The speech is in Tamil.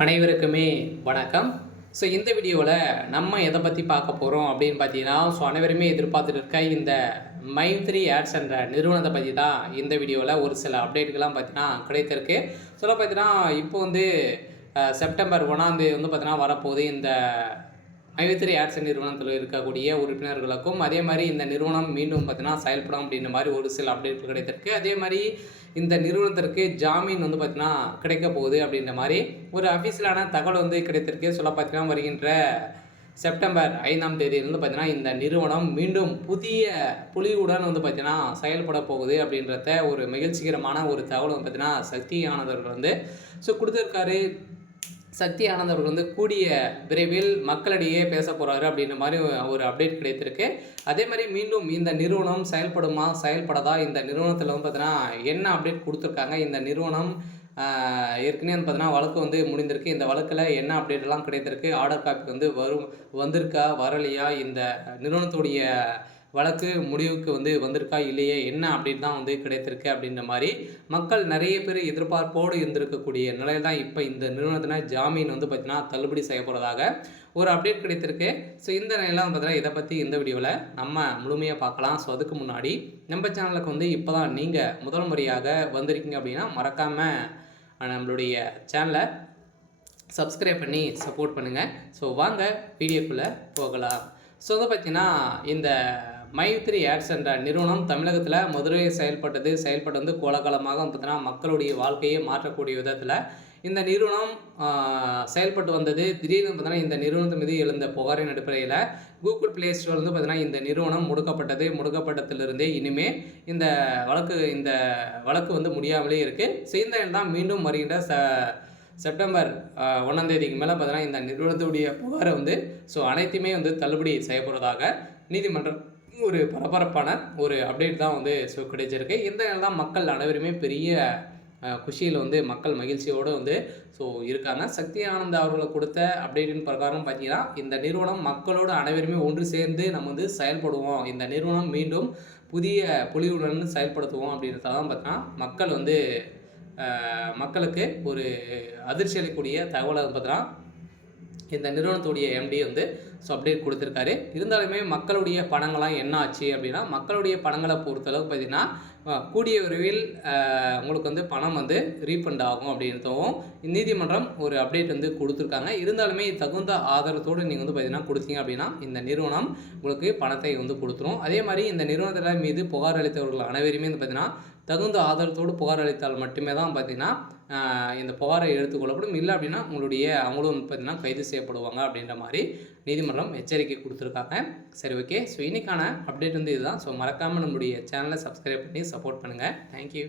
அனைவருக்குமே வணக்கம். இந்த வீடியோவில் நம்ம எதை பற்றி பார்க்க போகிறோம் அப்படின்னு பார்த்தீங்கன்னா, அனைவருமே எதிர்பார்த்துட்டு இருக்க இந்த மைத்ரி ஆட்ஸ் என்ற நிறுவனத்தை பற்றி தான் இந்த வீடியோவில் ஒரு சில அப்டேட்டுகள்லாம் பார்த்தீங்கன்னா கிடைத்திருக்கு. பார்த்தீங்கன்னா இப்போ வந்து செப்டம்பர் 1 வந்து பார்த்தீங்கன்னா வரப்போகுது இந்த மைத்ரி ஆட்ஸ் நிறுவனத்தில் இருக்கக்கூடிய உறுப்பினர்களுக்கும், அதே மாதிரி இந்த நிறுவனம் மீண்டும் பார்த்தீங்கன்னா செயல்படும் அப்படின்ற மாதிரி ஒரு சில அப்டேட்கள் கிடைத்திருக்கு. அதே மாதிரி இந்த நிறுவனத்திற்கு ஜாமீன் வந்து பார்த்தீங்கன்னா கிடைக்க போகுது அப்படின்ற மாதிரி ஒரு அஃபிஷியலான தகவல் வந்து கிடைத்திருக்கு. பார்த்தீங்கன்னா வருகின்ற செப்டம்பர் 5ஆம் தேதியிலிருந்து பார்த்தீங்கன்னா இந்த நிறுவனம் மீண்டும் புதிய புலியுடன் வந்து பார்த்தீங்கன்னா செயல்பட போகுது அப்படின்றத ஒரு மகிழ்ச்சிகரமான ஒரு தகவல் வந்து பார்த்தீங்கன்னா சக்தி ஆனந்தவர்கள் வந்து கொடுத்துருக்காரு. சக்தி ஆனந்த் அவர்கள் வந்து கூடிய விரைவில் மக்களிடையே பேச போகிறாரு அப்படின்ற மாதிரி ஒரு அப்டேட் கிடைத்திருக்கு. அதே மாதிரி மீண்டும் இந்த நிறுவனம் செயல்படுமா செயல்படாதா, இந்த நிறுவனத்தில் வந்து பார்த்தீங்கன்னா என்ன அப்டேட் கொடுத்துருக்காங்க, இந்த நிறுவனம் ஏற்கனவே வந்து பார்த்தீங்கன்னா வழக்கு வந்து முடிந்திருக்கு. இந்த வழக்கில் என்ன அப்டேட்லாம் கிடைத்திருக்கு, ஆர்டர் காப்பி வந்து வந்திருக்கா வரலையா, இந்த நிறுவனத்துடைய வழக்கு முடிவுக்கு வந்து வந்திருக்கா இல்லையே, என்ன அப்டேட் தான் வந்து கிடைத்திருக்கு அப்படின்ற மாதிரி மக்கள் நிறைய பேர் எதிர்பார்ப்போடு இருந்திருக்கக்கூடிய நிலையில் தான் இப்போ இந்த நிறுவனத்தினால் ஜாமீன் வந்து பார்த்திங்கன்னா தள்ளுபடி செய்ய போகிறதாக ஒரு அப்டேட் கிடைத்திருக்கு. இந்த நிலையில் வந்து பார்த்தீங்கன்னா இதை பற்றி இந்த வீடியோவில் நம்ம முழுமையாக பார்க்கலாம். அதுக்கு முன்னாடி நம்ம சேனலுக்கு வந்து இப்போ தான் நீங்கள் முதல் முறையாக வந்திருக்கீங்க அப்படின்னா மறக்காமல் நம்மளுடைய சேனலை சப்ஸ்கிரைப் பண்ணி சப்போர்ட் பண்ணுங்கள். வாங்க வீடியோக்குள்ளே போகலாம். வந்து பார்த்திங்கன்னா இந்த மைத்ரி ஆட்ஸ் என்ற நிறுவனம் தமிழகத்தில் மதுரையை செயல்பட்டு வந்து கோலாகலமாக பார்த்தீங்கன்னா மக்களுடைய வாழ்க்கையை மாற்றக்கூடிய விதத்தில் இந்த நிறுவனம் செயல்பட்டு வந்தது. திடீர்னு பார்த்தீங்கன்னா இந்த நிறுவனத்து மீது எழுந்த புகாரின் அடிப்படையில் கூகுள் ப்ளே ஸ்டோர் வந்து பார்த்தீங்கன்னா இந்த நிறுவனம் முடுக்கப்பட்டதிலிருந்தே இனிமேல் இந்த வழக்கு வந்து முடியாமலே இருக்குது. இந்த தான் மீண்டும் வருகின்ற செப்டம்பர் 1ஆம் தேதிக்கு மேலே பார்த்தீங்கன்னா இந்த நிறுவனத்துடைய புகாரை வந்து அனைத்துமே வந்து தள்ளுபடி செய்யப்படுவதாக நீதிமன்றம் ஒரு பரபரப்பான ஒரு அப்டேட் தான் வந்து கிடைச்சிருக்கு. இந்த நேரம் தான் மக்கள் அனைவருமே பெரிய குஷியில் வந்து மக்கள் மகிழ்ச்சியோடு வந்து இருக்காங்க. சக்தி ஆனந்த் அவர்களுக்கு கொடுத்த அப்டேட்டின் பிரகாரம் பார்த்தீங்கன்னா இந்த நிறுவனம் மக்களோடு அனைவருமே ஒன்று சேர்ந்து நம்ம வந்து செயல்படுவோம், இந்த நிறுவனம் மீண்டும் புதிய பொலிவுடன் செயல்படுத்துவோம் அப்படின்றத தான் பார்த்தீங்கன்னா மக்கள் வந்து மக்களுக்கு ஒரு அதிர்ச்சி அளிக்கக்கூடிய தகவலை பார்த்தீங்கன்னா இந்த நிறுவனத்துடைய எம்டி வந்து அப்டேட் கொடுத்துருக்காரு. இருந்தாலுமே மக்களுடைய பணங்கள்லாம் என்ன ஆச்சு அப்படின்னா, மக்களுடைய பணங்களை பொறுத்தளவுக்கு பார்த்திங்கன்னா கூடிய விரைவில் உங்களுக்கு வந்து பணம் வந்து ரீஃபண்ட் ஆகும் அப்படின்றதும் நீதிமன்றம் ஒரு அப்டேட் வந்து கொடுத்துருக்காங்க. இருந்தாலுமே தகுந்த ஆதாரத்தோடு நீங்கள் வந்து பார்த்திங்கன்னா கொடுத்தீங்க அப்படின்னா இந்த நிறுவனம் உங்களுக்கு பணத்தை வந்து கொடுத்துரும். அதே மாதிரி இந்த நிறுவனத்தில் மீது புகார் அளித்தவர்கள் அனைவருமே வந்து பார்த்திங்கன்னா தகுந்த ஆதாரத்தோடு புகார் அளித்தால் மட்டுமே தான் பார்த்திங்கன்னா இந்த புகாரை எடுத்துக்கொள்ளப்படும். இல்லை அப்படின்னா அவங்களும் பார்த்திங்கன்னா கைது செய்யப்படுவாங்க அப்படின்ற மாதிரி நீதிமன்றம் எச்சரிக்கை கொடுத்துருக்காங்க. ஓகே. இன்றைக்கான அப்டேட் வந்து இதுதான். மறக்காமல் நம்மளுடைய சேனலை சப்ஸ்கிரைப் பண்ணி சப்போர்ட் பண்ணுங்கள். தேங்க்யூ.